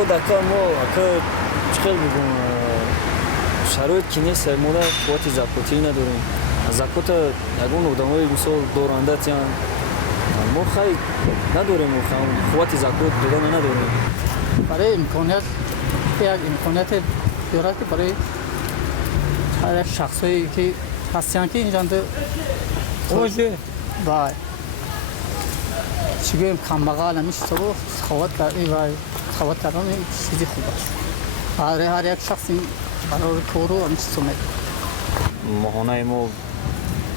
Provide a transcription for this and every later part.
خود اکا ما اکا چقدر بگم شرایط که نیست ما در قوت زکاتی نداریم. زکات یگون آدمای مثال دارنده تیان ما خیلی نداریم قوت زکات دادن نداریم. برای امکانیت دارد که برای هر شخصی که هستن که اینجا اوجه بای چیگه کمبغال همیشه تو خوات کردی و خوات کردن چیزی خوب است. هر یک شخصی برای کورو همیشه سومه. ماهانه ما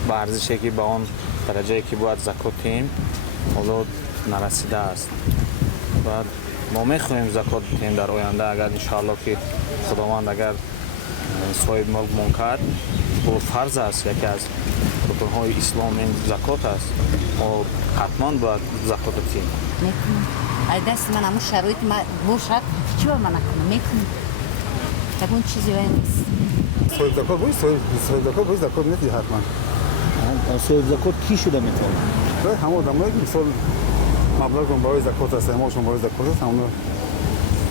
به ارزشی که به آن درجه که باید زکات دهیم حالا نرسیده است. بعد ما میخواهیم زکات بدهیم در آینده اگر انشاءالله که خداوند اگر صاحب ملک کرد و فرض است یکی از رکنهای اسلام این زکات است و حتما باید زکات بدهیم. میکنم. ای دست من همون شرایط باشد چی با من نکنم میکنم. تکون چیزی باید نیست. صاحب زکات باید زکات ندهی حتما. صاحب زکات کی شده میتونه؟ همه آدمایی که مثال مبلغشون برای زکات است، ماشون برای زکات است، همون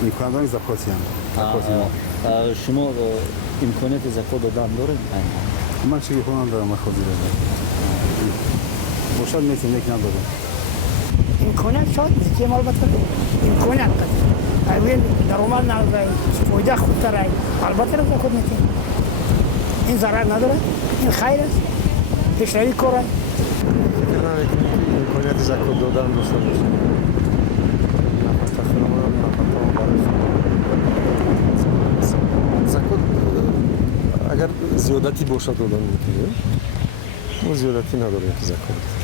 میکنن زکاتی هم. شما امکانیت زکات دادن دارید؟ من چیزی خودم دارم خودی دارم. باشد میتونم یک ندارم. امکانیت شاید نیستیم البته امکانیت داریم. اول درآمد نداره، فایده خودتره. البته زکات میتونیم. این ضرر نداره، این خیر است. پیشروی کاره. امکانیت زکات دادن داشته باشیم. زکات اگر زیادتی باشد دادن میتونیم. ما زیادتی نداریم که زکات.